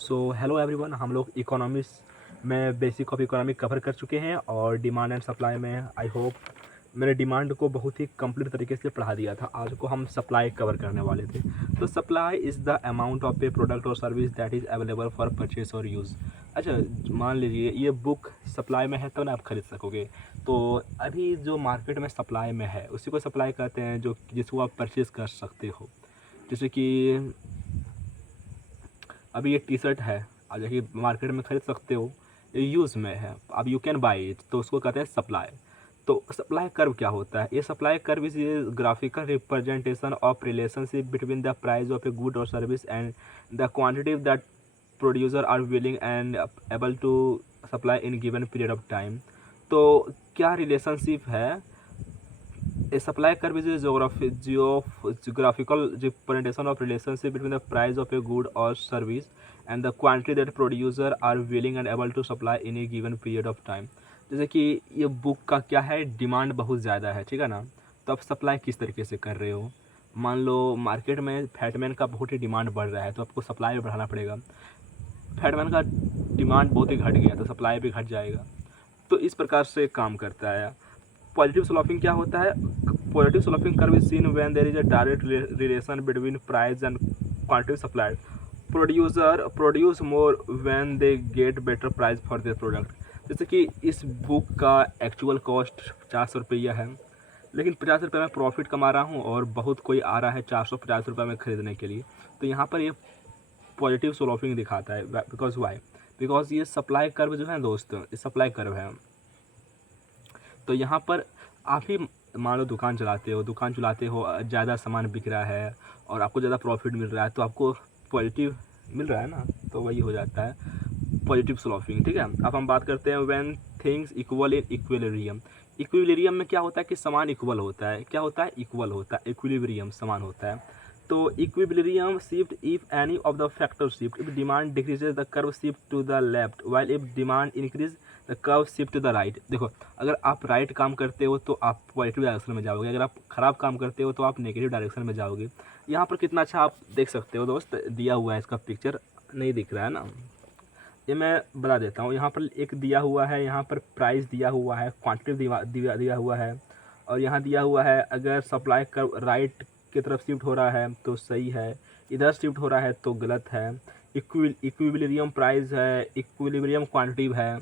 So hello everyone, हम लोग economics में बेसिक ऑफ इकोनॉमिक कवर कर चुके हैं और डिमांड एंड सप्लाई में आई होप मैंने डिमांड को बहुत ही कंप्लीट तरीके से पढ़ा दिया था। आज को हम सप्लाई कवर करने वाले थे। तो supply is the amount of a product और service that is available for purchase और यूज़। अच्छा, मान लीजिए ये बुक सप्लाई में है तो ना आप खरीद सकोगे। तो अभी जो मार्केट में सप्लाई में है उसी को सप्लाई कहते हैं, जो जिसको आप परचेज़ कर सकते हो। जैसे कि अभी ये टी शर्ट है, आप जाके मार्केट में ख़रीद सकते हो, ये यूज़ में है, अब यू कैन बाई इट, तो उसको कहते हैं सप्लाई। तो सप्लाई कर्व क्या होता है? ये सप्लाई कर्व इज ये graphical representation of relationship between the price of a good और service and the quantity that producer are willing and able to supply in given period of time. तो क्या relationship है? A supply curve is a geographical representation of relationship between the price of a good or service and the quantity that producer are willing and able to supply in a given period of time। जैसे कि ये book का क्या है, demand बहुत ज़्यादा है, ठीक है ना। तो आप सप्लाई किस तरीके से कर रहे हो? मान लो मार्केट में फैटमैन का बहुत ही डिमांड बढ़ रहा है, तो आपको सप्लाई भी बढ़ाना पड़ेगा। फैटमैन का डिमांड बहुत ही घट गया तो सप्लाई भी घट जाएगा। तो इस प्रकार से काम करता है। पॉजिटिव स्लोपिंग क्या होता है? Positive sloping curve is seen when there is a direct relation between price and quantity supplied. Producer produce more when they get better price for their product. जैसे कि इस बुक का एक्चुअल कॉस्ट 50 रुपया है, लेकिन 50 रुपये में प्रॉफिट कमा रहा हूँ और बहुत कोई आ रहा है 450 रुपये में ख़रीदने के लिए। तो यहाँ पर ये पॉजिटिव स्लोपिंग दिखाता है। Because why? बिकॉज ये सप्लाई कर्व जो है दोस्त, ये सप्लाई कर्व है। तो यहाँ पर आप ही मान लो दुकान चलाते हो, ज़्यादा सामान बिक रहा है और आपको ज़्यादा प्रॉफिट मिल रहा है, तो आपको पॉजिटिव मिल रहा है ना, तो वही हो जाता है पॉजिटिव स्लोपिंग। ठीक है, अब हम बात करते हैं when things equal in equilibrium. Equilibrium में क्या होता है कि समान इक्वल होता है। क्या होता है? इक्वल होता है। इक्विलिब्रियम समान होता है। तो equilibrium shift if any of the factor shift. If demand decreases the curve shift to the left, while if demand increase the curve shift to the right. देखो, अगर आप राइट काम करते हो तो आप पॉजिटिव डायरेक्शन में जाओगे, अगर आप खराब काम करते हो तो आप नेगेटिव डायरेक्शन में जाओगे। यहाँ पर कितना अच्छा आप देख सकते हो दोस्त, दिया हुआ है, इसका पिक्चर नहीं दिख रहा है ना, ये मैं बता देता हूँ। यहाँ पर एक दिया हुआ है, यहाँ पर प्राइस दिया हुआ है, क्वांटिटी दिया हुआ है, और यहाँ दिया हुआ है अगर सप्लाई कर्व राइट की तरफ शिफ्ट हो रहा है तो सही है, इधर शिफ्ट हो रहा है तो गलत है। इक्विलिब्रियम प्राइस है, इक्विलिब्रियम क्वांटिटी है,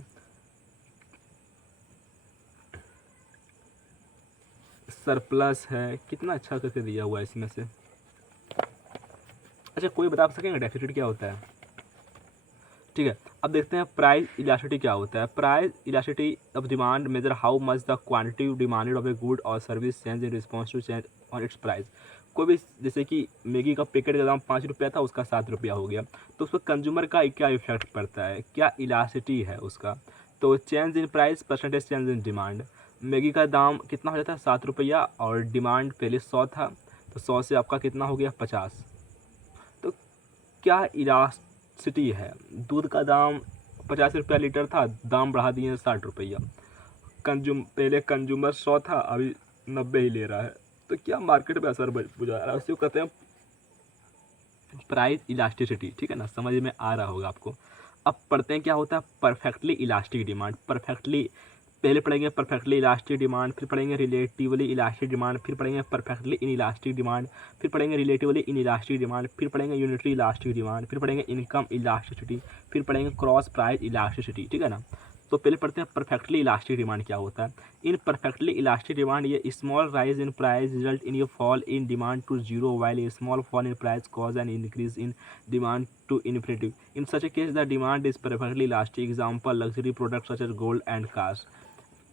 सरप्लस है, कितना अच्छा करके दिया हुआ है इसमें से। अच्छा, कोई बता सकेंगे डेफिसिट क्या होता है? ठीक है, अब देखते हैं प्राइस इलास्टिसिटी क्या होता है। Price elasticity of demand measure how much the quantity demanded of a good और service change in response to change on its price. कोई भी, जैसे कि मैगी का पैकेट का दाम 5 रुपया था, उसका 7 रुपया हो गया, तो उस पर कंज्यूमर का क्या इफेक्ट पड़ता है, क्या इलास्टिसिटी है उसका? तो change in price percentage change in demand. Maggi का दाम कितना हो जाता है? 7 रुपया, और डिमांड पहले 100 था, तो 100 से आपका कितना हो गया? 50। तो क्या इलास्टिसिटी है? दूध का दाम 50 रुपया लीटर था, दाम बढ़ा दिए 60 रुपया। पहले कंज्यूमर 100 था, अभी 90 ही ले रहा है, तो क्या मार्केट में असर बुझा रहा है? उसी को कहते हैं प्राइस इलास्टिसिटी। ठीक है ना, समझ में आ रहा होगा आपको। अब पढ़ते हैं क्या होता है परफेक्टली इलास्टिक डिमांड। परफेक्टली पहले पढ़ेंगे परफेक्टली इलास्टिक डिमांड, फिर पढ़ेंगे रिलेटिवली इलास्टिक डिमांड, फिर पढ़ेंगे परफेक्टली इन इलास्टिक डिमांड, फिर पढ़ेंगे रिलेटिवली इन इलास्टिक डिमांड, फिर पढ़ेंगे यूनिटरी इलास्टिक डिमांड, फिर पढ़ेंगे इनकम इलास्टिसिटी, फिर पढ़ेंगे क्रॉस प्राइस इलास्टिसिटी। ठीक है ना। तो पहले पढ़ते हैं परफेक्टली इलास्टिक डिमांड क्या होता है। इन परफेक्टली इलास्टिक डिमांड ये small rise in price result in a fall in demand to zero, while a small fall in price cause an increase in demand to infinity. In such a case the demand is perfectly elastic. Example luxury product such as gold and cars.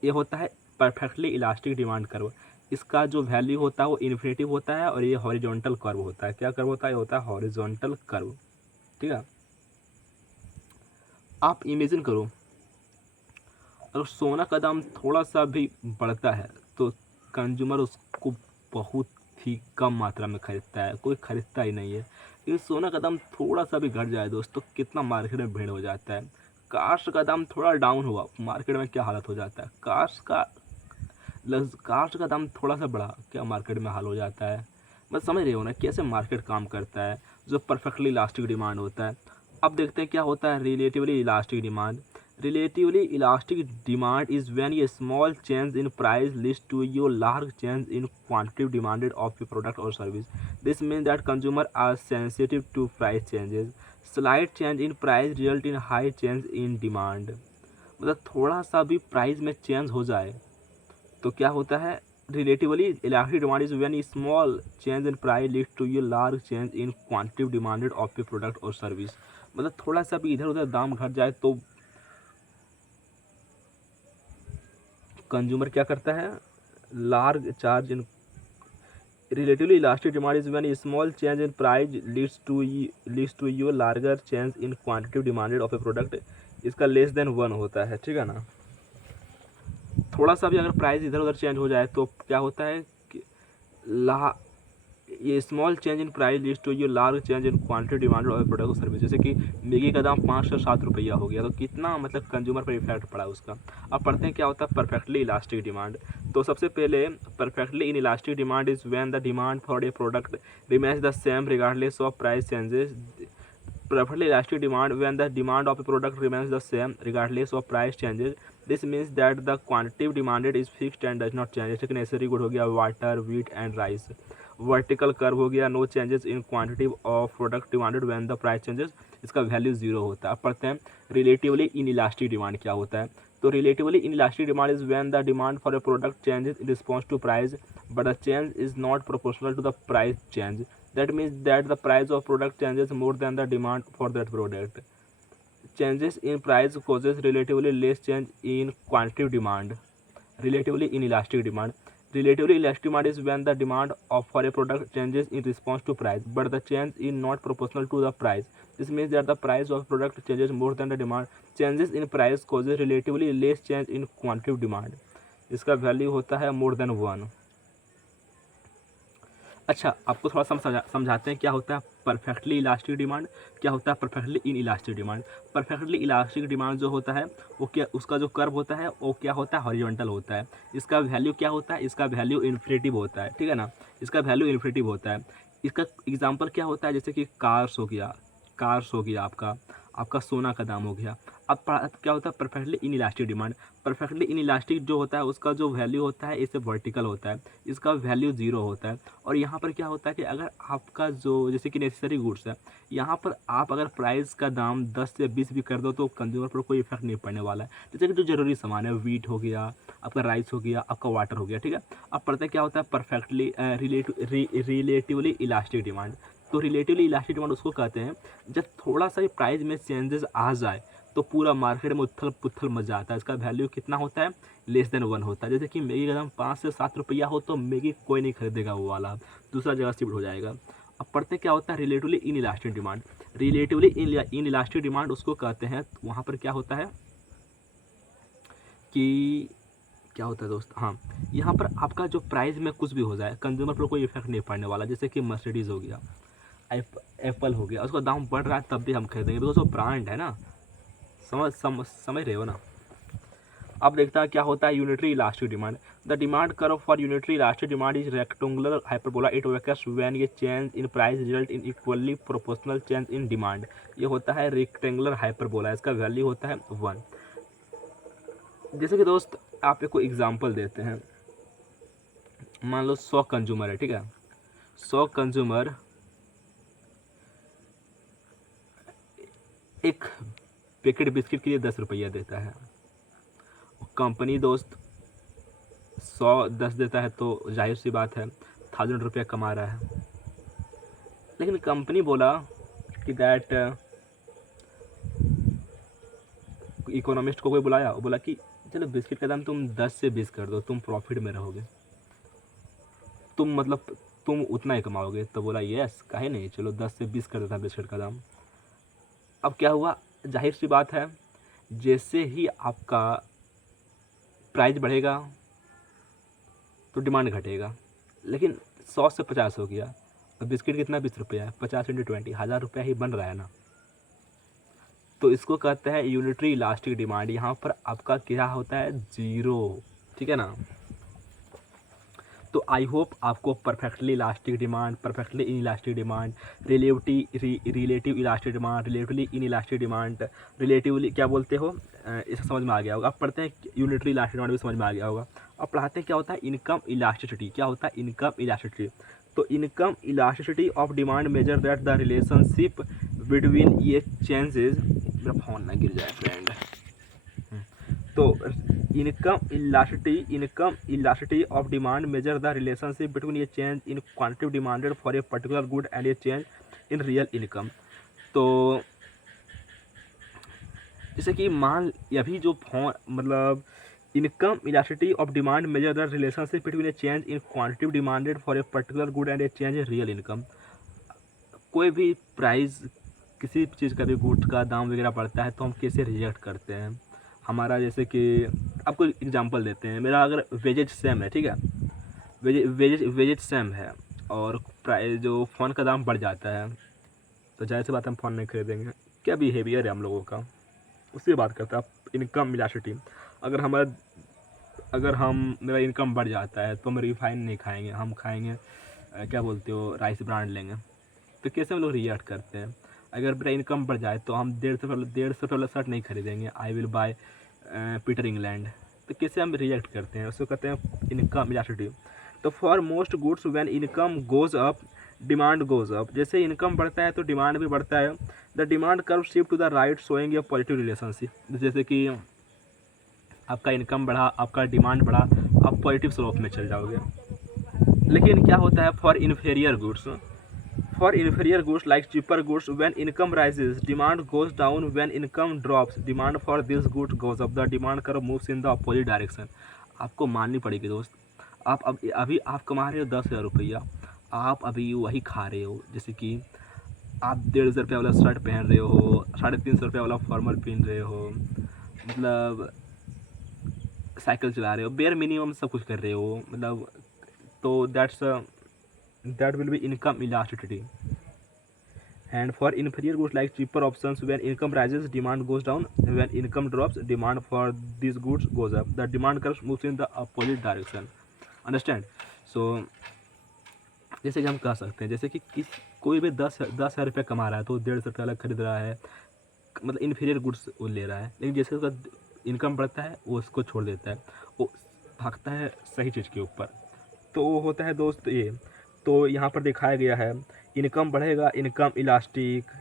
ये होता है perfectly elastic demand curve. इसका जो value होता है वो infinitive होता है, और ये हॉरिजॉन्टल कर्व होता है। क्या कर्व होता है? ये होता है हॉरिजॉन्टल कर्व। ठीक है, आप इमेजिन करो, अगर सोना का दाम थोड़ा सा भी बढ़ता है तो कंज्यूमर उसको बहुत ही कम मात्रा में खरीदता है, कोई खरीदता ही नहीं है। लेकिन सोना का दाम थोड़ा सा भी घट जाए दोस्तों, कितना मार्केट में भीड़ हो जाता है। कार्स का दाम थोड़ा डाउन हुआ, मार्केट में क्या हालत हो जाता है। कार्स का दाम थोड़ा सा बढ़ा, क्या मार्केट में हाल हो जाता है। बस समझ रहे हो ना कैसे मार्केट काम करता है, जो परफेक्टली इलास्टिक डिमांड होता है। अब देखते हैं क्या होता है relatively elastic demand. Relatively elastic demand is when a small change in price leads to a large change in quantity demanded of a product और service. This means that consumer are sensitive to price changes. Slight change in price result in high change in demand. मतलब थोड़ा सा भी price में change हो जाए तो क्या होता है, relatively elastic demand is when small change in price leads to a large change in quantity demanded of a product और सर्विस। मतलब थोड़ा सा भी इधर उधर दाम घट जाए तो कंज्यूमर क्या करता है, large charge in. Relatively elastic demand is when small change in price leads to you larger change in quantity demanded of a product. इसका लेस देन 1 होता है, ठीक है ना। थोड़ा सा भी अगर प्राइस इधर उधर चेंज हो जाए तो क्या होता है कि ला ये small change in price leads to ये large change in quantity demand of product और सर्विस। जैसे कि मैगी का दाम 5 से 7 रुपया हो गया तो कितना मतलब कंज्यूमर पर इफेक्ट पड़ा उसका। अब पढ़ते हैं क्या होता है परफेक्टली इलास्टिक डिमांड। तो सबसे पहले perfectly in elastic demand is when the demand for a product remains the same regardless of price changes. Perfectly elastic demand when the demand of a product remains the same regardless of price changes. This means that the quantity demanded is fixed and does not change. जैसे कि necessary good हो गया water wheat and rice. Vertical curve हो गया no changes in quantity of product demanded when the price changes. इसका value zero होता है। अब पढ़ते हैं रिलेटिवली इन इलास्टिक डिमांड क्या होता है। तो relatively in elastic demand is when the demand for a product changes in response to price but the change is not proportional to the price change. That means that the price of product changes more than the demand for that product. Changes in price causes relatively less change in quantity demand. Relatively inelastic demand. Relatively elastic demand is when the demand for a product changes in response to price, but the change is not proportional to the price. This means that the price of product changes more than the demand. Changes in price causes relatively less change in quantity demand. इसका value होता है more than 1। अच्छा आपको थोड़ा समझाते हैं क्या होता है परफेक्टली इलास्टिक डिमांड, क्या होता है perfectly in elastic demand. Perfectly elastic demand जो होता है वो क्या, उसका जो कर्व होता है वो क्या होता है हॉरिजॉन्टल होता है। इसका वैल्यू क्या होता है, इसका वैल्यू इन्फिनिटिव होता है, ठीक है ना। इसका वैल्यू इन्फिनिटिव होता है। इसका एग्जांपल क्या होता है, जैसे कि कार्स हो गया आपका आपका सोना का दाम हो गया। अब क्या होता है perfectly in elastic demand. Perfectly in elastic जो होता है उसका जो वैल्यू होता है इससे वर्टिकल होता है, इसका वैल्यू जीरो होता है। और यहाँ पर क्या होता है कि अगर आपका जो जैसे कि नेसेसरी गुड्स है, यहाँ पर आप अगर प्राइस का दाम 10 से 20 भी कर दो तो कंज्यूमर पर कोई इफेक्ट नहीं पड़ने वाला है। जैसे कि जो जरूरी सामान है वीट हो गया, आपका राइस हो गया, आपका वाटर हो गया, ठीक है। अब पढ़ते हैं क्या होता है परफेक्टली रिलेटिवली इलास्टिक डिमांड। तो रिलेटिवली इलास्टिक डिमांड उसको कहते हैं जब थोड़ा सा भी प्राइस में चेंजेस आ जाए तो पूरा मार्केट में उथल पुथल मच जाता है। इसका वैल्यू कितना होता है, लेस देन 1 होता है। जैसे कि मैगी का दाम 5 से 7 रुपया हो तो मैगी कोई नहीं खरीदेगा, वो वाला दूसरा जगह शिफ्ट हो जाएगा। अब पढ़ते क्या होता है relatively in elastic demand. Relatively in elastic demand उसको कहते हैं, वहाँ पर क्या होता है कि क्या होता है दोस्त, हाँ यहाँ पर आपका जो प्राइस में कुछ भी हो जाए कंज्यूमर पर कोई इफेक्ट नहीं पड़ने वाला। जैसे कि मर्सिडीज़ हो गया, एप्पल हो गया, उसका दाम बढ़ रहा है तब भी हम खरीदेंगे बिकॉज वो ब्रांड है ना। समझ रहे हो ना। अब देखता है क्या होता है unitary elastic demand. The demand curve for unitary elastic demand is rectangular hyperbola. It occurs when ये change in price result in equally proportional change in demand. ये होता है रेक्टेंगुलर हाइपरबोला, इसका वैल्यू होता है 1। जैसे कि दोस्त आप एक को एग्जांपल देते हैं, मान लो 100 कंज्यूमर है, ठीक है। 100 कंज्यूमर एक पैकेट बिस्किट के लिए 10 रुपया देता है। कंपनी दोस्त 110 देता है तो जाहिर सी बात है 1000 रुपया कमा रहा है। लेकिन कंपनी बोला कि दैट इकोनॉमिस्ट को कोई बुलाया, वो बोला कि चलो बिस्किट का दाम तुम 10 से 20 कर दो, तुम प्रॉफिट में रहोगे, तुम उतना ही कमाओगे। तो बोला यस काहे नहीं, चलो 10 से 20 कर देता बिस्किट का दाम। अब क्या हुआ, जाहिर सी बात है जैसे ही आपका प्राइस बढ़ेगा तो डिमांड घटेगा। लेकिन 100 से 50 हो गया और बिस्किट कितना 20 रुपया है, 50 × 20 1000 रुपया ही बन रहा है ना। तो इसको कहते हैं यूनिटरी इलास्टिक डिमांड। यहाँ पर आपका क्या होता है जीरो, ठीक है ना। तो आई होप आपको perfectly elastic demand, perfectly in elastic demand, relative elastic demand, relatively in elastic demand, relatively क्या बोलते हो, इसे समझ में आ गया होगा। अब पढ़ते हैं यूनिटरी इलास्टिक डिमांड भी समझ में आ गया होगा। अब पढ़ाते हैं क्या होता है इनकम इलास्टिसिटी। क्या होता है इनकम इलास्टिसिटी? तो income elasticity of demand measure that the relationship between ये चेंजेस, मेरा फोन ना गिर जाए फ्रेंड। तो income elasticity of demand measure the relationship between a change in quantity demanded for a particular good and a change in real income. तो जैसे कि मान अभी जो मतलब income elasticity of demand measure the relationship between a change in quantity demanded for a particular good and a change in real income. कोई भी price, किसी चीज़ का भी गुड का दाम वगैरह बढ़ता है तो हम कैसे रिएक्ट करते हैं। हमारा जैसे कि आपको एग्जांपल देते हैं, मेरा अगर वेजेज सेम है, ठीक है, वेजेज सेम है और प्राइस जो फ़ोन का दाम बढ़ जाता है तो जाहिर सी बात हम फ़ोन नहीं खरीदेंगे। क्या बिहेवियर है हम लोगों का, उसकी बात करते हैं आप। इनकम इलास्टिसिटी, अगर मेरा इनकम बढ़ जाता है तो हम रिफाइन नहीं खाएंगे, हम खाएंगे क्या बोलते हो राइस ब्रांड लेंगे। तो कैसे हम लोग रिएक्ट करते हैं? अगर मेरा इनकम बढ़ जाए तो हम 150 वाला शर्ट नहीं खरीदेंगे, I will buy Peter England. तो कैसे हम रिएक्ट करते हैं, उसको कहते हैं इनकम इलास्टिसिटी। तो for most goods when income goes up demand goes up, जैसे इनकम बढ़ता है तो डिमांड भी बढ़ता है। The demand curve shift to the right showing a positive relationship. जैसे कि आपका इनकम बढ़ा, आपका डिमांड बढ़ा, आप पॉजिटिव स्लोप में चल जाओगे। लेकिन क्या होता है for inferior goods like cheaper goods, when income rises demand goes down, when income drops demand for these goods goes up, the demand curve moves in the opposite direction। आपको माननी पड़ेगी दोस्त, आप अभी आप कमा रहे हो 10,000 रुपया, आप अभी वही खा रहे हो। जैसे कि आप 150 रुपये वाला शर्ट पहन रहे हो, 350 रुपये वाला फॉर्मल पहन रहे हो, मतलब साइकिल चला रहे हो, बेयर मिनिमम सब कुछ कर रहे हो, मतलब तो that will be income elasticity। And for inferior goods like cheaper options, when income rises demand goes down, when income drops demand for these goods goes up, the demand curve moves in the opposite direction। Understand? So जैसे कि हम कह सकते हैं, जैसे कि कोई भी 10,000 रुपये कमा रहा है तो 150 रुपये वाला खरीद रहा है, मतलब इन्फीरियर गुड्स वो ले रहा है। लेकिन जैसे उसका इनकम बढ़ता है वो उसको छोड़ देता है, वो भागता है सही चीज़ के ऊपर। तो वो होता है दोस्त ये। तो यहाँ पर दिखाया गया है इनकम बढ़ेगा, income elastic,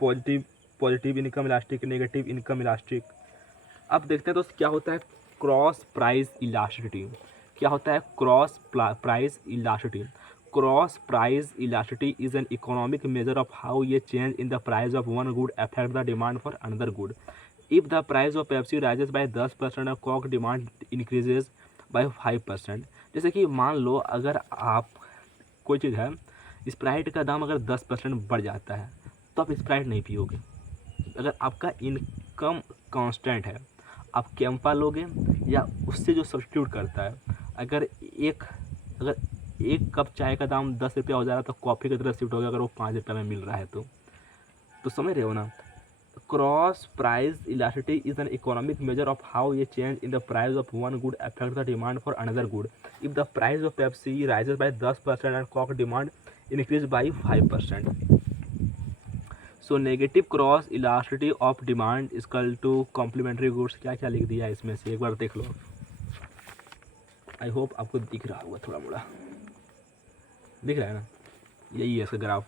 positive income elastic, negative income elastic. अब देखते हैं दोस्त क्या होता है क्रॉस प्राइस इलास्टिसिटी। क्या होता है cross price elasticity? Cross price elasticity is an economic measure of how ये change in the price of one good affect the demand for another good. If the price of Pepsi rises by 10% और Coke demand increases by 5%। जैसे कि मान लो अगर आप कोई चीज़ है, Sprite का दाम अगर 10% बढ़ जाता है तो आप स्प्राइट नहीं पियोगे। अगर आपका इनकम कांस्टेंट है, आप कैंपा लोगे या उससे जो सब्स्टिट्यूट करता है। अगर एक कप चाय का दाम 10 रुपया हो जा रहा है तो कॉफ़ी की तरह शिफ्ट हो गया अगर वो 5 रुपये में मिल रहा है तो समझ रहे हो ना। Cross price elasticity is an economic measure of how ये change in the price of one good affect the demand for another good. If the price of Pepsi rises by 10% and Coke demand increase by 5%। So negative cross elasticity of demand equal to complementary goods. क्या क्या लिख दिया है इसमें से एक बार देख लो। I hope आपको दिख रहा होगा, थोड़ा मोड़ा दिख रहा है ना, यही है इसका ग्राफ।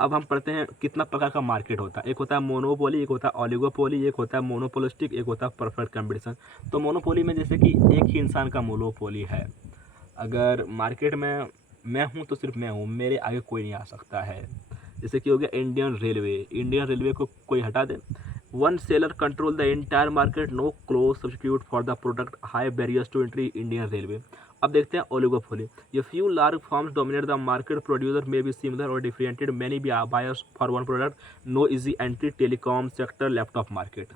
अब हम पढ़ते हैं कितना प्रकार का मार्केट होता है। एक होता है मोनोपोली, एक होता है ओलिगोपोली, एक होता है मोनोपोलिस्टिक, एक होता है परफेक्ट कंपटीशन। तो मोनोपोली में जैसे कि एक ही इंसान का मोनोपोली है। अगर मार्केट में मैं हूँ तो सिर्फ मैं हूँ, मेरे आगे कोई नहीं आ सकता है। जैसे कि हो गया इंडियन रेलवे को कोई हटा दे, one seller control the entire market, no close substitute for the product, high barriers to entry Indian railway. अब देखते हैं ओलिगोपोली। ये few large firms dominate the market, producer may be similar और differentiated, many be buyers for one product, no easy entry, telecom sector, laptop market.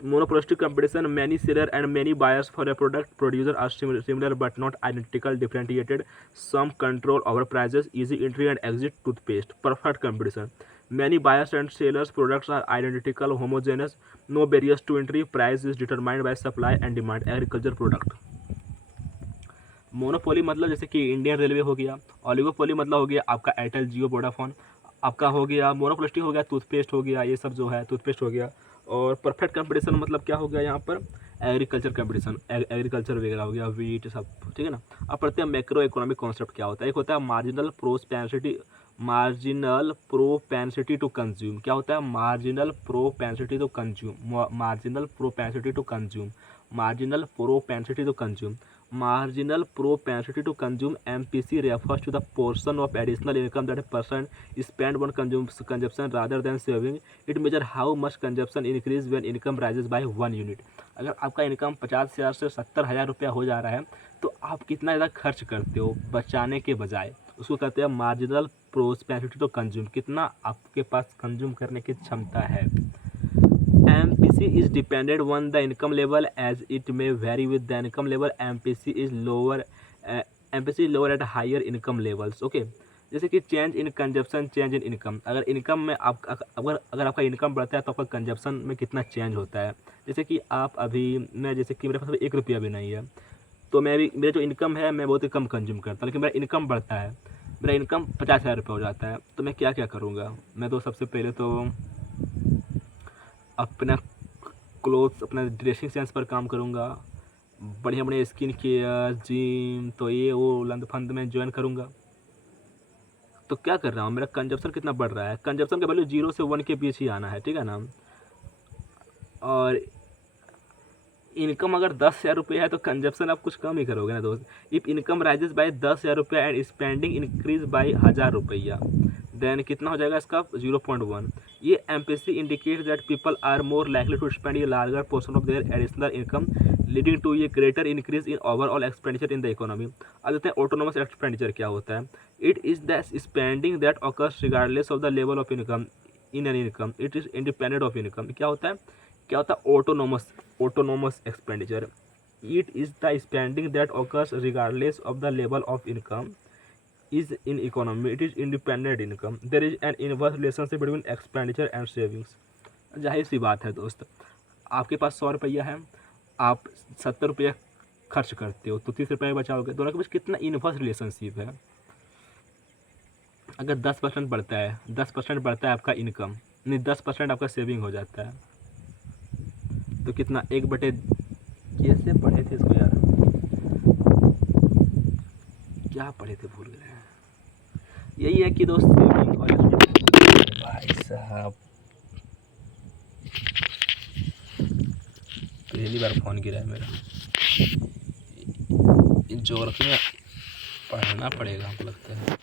Monopolistic competition, many seller and many buyers for a product, producer are similar but not identical, differentiated, some control over prices, easy entry and exit, toothpaste. Perfect competition, many buyers and sellers, products are identical, homogeneous, no barriers to entry, price is determined by supply and demand, agriculture product. Monopoly मतलब जैसे कि Indian railway हो गया, oligopoly मतलब हो गया आपका Airtel, जियो, Vodafone, आपका हो गया मोनोपोलिस्टिक हो गया टूथपेस्ट हो गया, ये सब जो है टूथपेस्ट हो गया। और परफेक्ट कंपटीशन मतलब क्या हो गया यहाँ पर, एग्रीकल्चर कंपटीशन, एग्रीकल्चर वगैरह हो गया, वीट सब, ठीक है ना। अब पढ़ते हैं मैक्रो इकोनॉमिक कॉन्सेप्ट क्या होता है। एक होता है marginal prosperity, marginal propensity to consume. क्या होता है marginal propensity to consume, marginal propensity to consume, marginal propensity to consume, marginal propensity to consume MPC refers to the portion of additional income that a person spend on consumption rather than saving. It measures how much consumption increase when income rises by 1 unit. अगर आपका income 50,000 से 70,000 रुपया हो जा रहा है तो आप कितना ज़्यादा खर्च करते हो बचाने के बजाय, उसको कहते हैं मार्जिनल प्रोपेंसिटी टू कंज्यूम, कितना आपके पास कंज्यूम करने की क्षमता है। MPC is dependent on the income level as it may vary with the income level. MPC is lower at higher income levels. Okay, जैसे कि change in consumption, change in income. अगर income में आप अगर आपका इनकम बढ़ता है तो आपका कंजप्शन में कितना चेंज होता है। जैसे कि आप अभी, मैं जैसे कि मेरे पास 1 रुपया भी नहीं है तो मैं भी, मेरा जो इनकम है मैं बहुत ही कम कंज्यूम करता हूँ, लेकिन मेरा इनकम बढ़ता है, मेरा इनकम 50,000 रुपये हो जाता है तो मैं क्या क्या करूँगा। मैं तो सबसे पहले तो अपना क्लोथ्स, अपना ड्रेसिंग सेंस पर काम करूँगा, बढ़िया बढ़िया स्किन केयर, जिम, तो ये वो लंद फंद में ज्वाइन करूँगा। तो क्या कर रहा हूँ, मेरा कंजप्शन कितना बढ़ रहा है, कंजप्शन का वैल्यू 0 से 1 के बीच ही आना है, ठीक है ना। और इनकम अगर 10,000 रुपये है तो कंजप्शन आप कुछ कम ही करोगे ना दोस्त। इफ़ इनकम राइजेस बाय 10,000 रुपया एंड स्पेंडिंग इंक्रीज बाय 1,000 रुपया, देन कितना हो जाएगा इसका 0.1। ये MPC indicate that people are more likely to spend a larger portion of their additional income leading to a greater increase in overall expenditure in the economy. अब देखते हैं autonomous expenditure क्या होता है। It is the spending that occurs regardless of the level of income in an income, it is independent of income. क्या होता है, क्या होता है autonomous expenditure. It is the spending that occurs regardless of the level of income is in economy, it is independent income. There is an inverse relationship between expenditure and savings. जाहिर सी बात है दोस्त, आपके पास 100 रुपया है, आप 70 रुपया खर्च करते हो तो 30 रुपये बचाओगे। दोनों के बीच कितना इनवर्स रिलेशनशिप है। अगर 10% बढ़ता है, 10% बढ़ता है आपका इनकम, नहीं 10% आपका सेविंग हो जाता है तो कितना 1/, कैसे पढ़े थे इसको यार, क्या पढ़े थे भूल गए। यही है कि दोस्त सेविंग और भाई साहब पहली बार फ़ोन गिरा है मेरा। ज्योग्राफी में पढ़ना पड़ेगा हमको लगता है,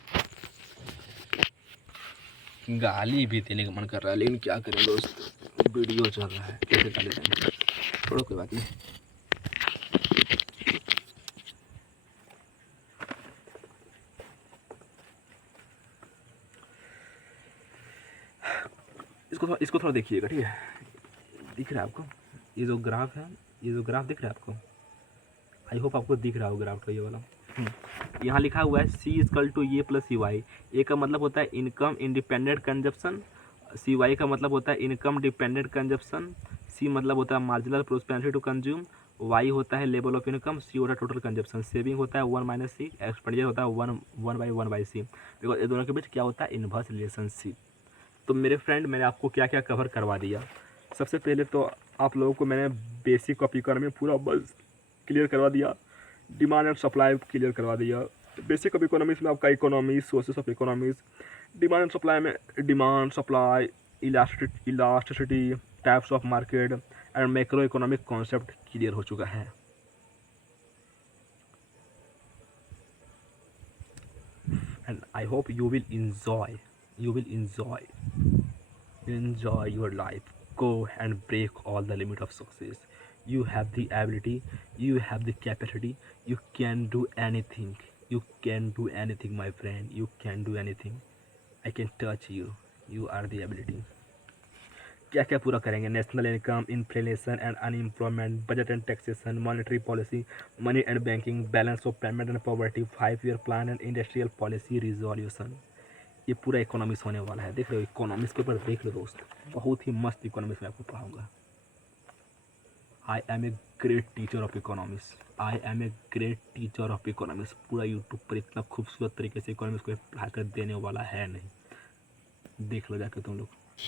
गाली भी देने का मन कर रहा है लेकिन क्या करें दोस्त, वीडियो चल रहा है, कैसे गाली देंगे, छोड़ो कोई बात नहीं। इसको थोड़ा देखिएगा, ठीक है। दिख रहा है आपको ये जो ग्राफ है, ये जो ग्राफ दिख रहा है आपको, आई होप आपको दिख रहा हो ग्राफ का ये वाला। यहाँ लिखा हुआ है C = to A + CY। ए का मतलब होता है इनकम इंडिपेंडेंट कंजप्शन, CY का मतलब होता है इनकम डिपेंडेंट कंजप्शन, C मतलब होता है marginal prosperity to consume, Y होता है लेवल ऑफ इनकम, C होता है टोटल कंजप्शन, सेविंग होता है 1 - C, एक्सपेंडिचर होता है 1/1/C। देखो ये दोनों के बीच क्या होता है, इनवर्स रिलेशनशिप। तो मेरे फ्रेंड, मैंने आपको क्या क्या कवर करवा दिया। सबसे पहले तो आप लोगों को मैंने बेसिक ऑफ इकोनॉमी पूरा बस क्लियर करवा दिया, डिमांड एंड सप्लाई क्लियर करवा दिया। बेसिक ऑफ इकोनॉमिक्स में आपका economics, sources of economics, demand and supply में demand, supply, elasticity, types of market and macro economic concept clear हो चुका है। And I hope you will enjoy your life. Go and break all the limit of success. You have the ability, you have the capacity, you can do anything, my friend, you can do anything. I can touch you, you are the ability. क्या क्या पूरा करेंगे, national income, inflation and unemployment, budget and taxation, monetary policy, money and banking, balance of payment and poverty, 5-year plan and industrial policy resolution. ये पूरा economics होने वाला है, देख रहे हो इकोनॉमिक्स के ऊपर, देख लो दोस्त, बहुत ही मस्त इकोनॉमिक्स में आपको पढ़ाऊँगा। I am a great teacher of economics, I am a great teacher of economics. पूरा यूट्यूब पर इतना खूबसूरत तरीके से इकोनॉमिक्स को पढ़ा कर देने वाला है नहीं, देख लो जाके तुम लोग।